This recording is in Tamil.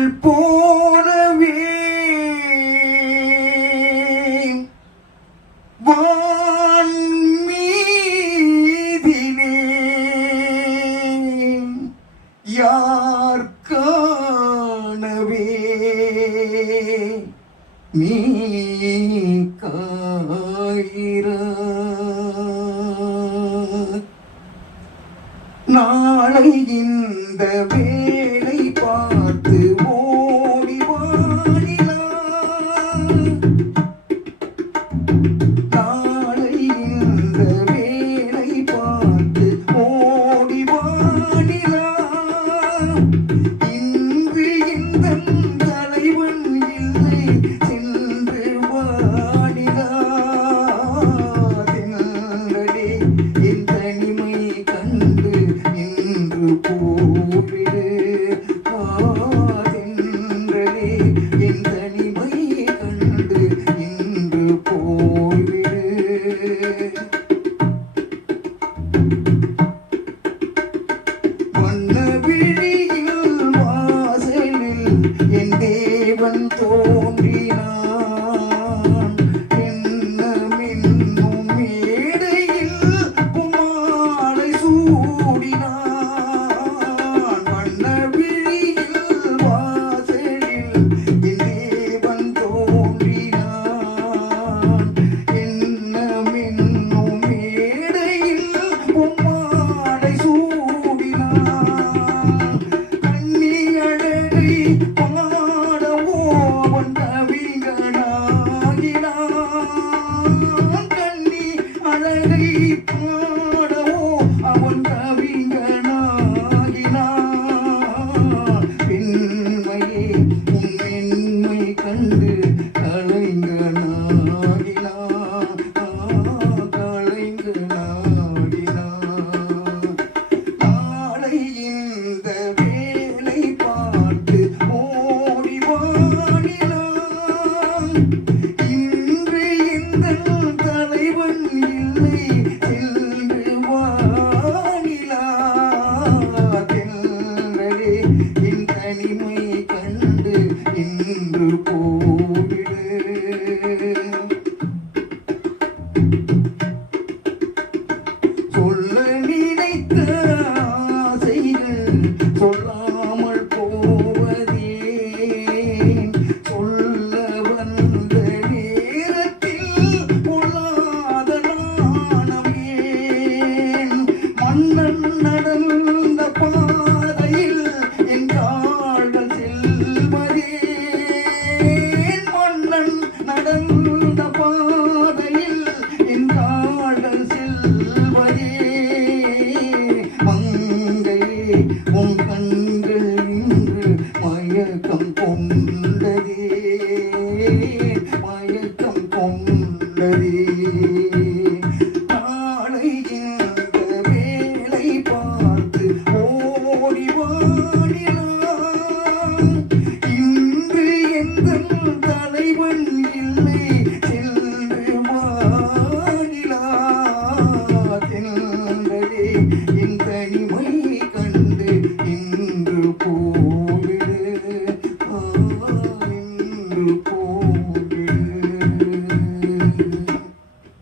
நாள் போலவே வான் மீதிலே யார் காணவே நீ காயிறாய். நாளை இந்த வேலை பார்த்து ஓடி வாழிலா. நாளை இந்த வேலை பார்த்து ஓடி வாழிலா. இன்று இந்த தலைவன் இல்லை சென்று வாழிலா. திங்களே என் தனிமை கண்டு நின்று போவிடு. திங்களே என் தனிமை கண்டு நின்று போவிடு. வண்ண விழியில் வாசலில் என் தேவன் தோன்றினான். என்னும் மேடையில் பூமாலை சூடினான். வண்ண விழியில் வாசலில் என் தேவன் தோன்றினான். என்னும் மேடையில் பூமாலை சூடினான். கண்ணி அழகை பாடவோ அவன் கவிஞனாகினான். கண்ணி அழகை பாடவோ அவன் கவிஞனாகினான். பெண்மையே உன் மென்மை கண்டு கலைஞனாகினான். கலைஞனாகினான். நாளை இந்த வேலை பார்த்து ஓடி வாழினான். இன்று இந்த தலைவன் இல்லை சென்று வாழிலா. தென்றலே என் தனிமை கண்டு இன்று போவிடு. சொல்ல நினைத்த ஆசைகள் சொல்லாமல் போவதேன். சொல்ல வந்த நேரத்தில் பொல்லாத நாணமேன். மன்னன் நடந்த பாதையில் என் கால்கள் செல்வதேன். மன்னன் நடந்த பாதையில் என் கால்கள் செல்வதே. மங்கையே உன் கண்கள் இன்று மயக்கம் கொண்டதே. மயக்கம் கொண்டதே. நாளை இந்த வேலை பார்த்து ஓடி வாழினான். இன்று எந்த தலைவன் இல்லை சென்று வாழிலா.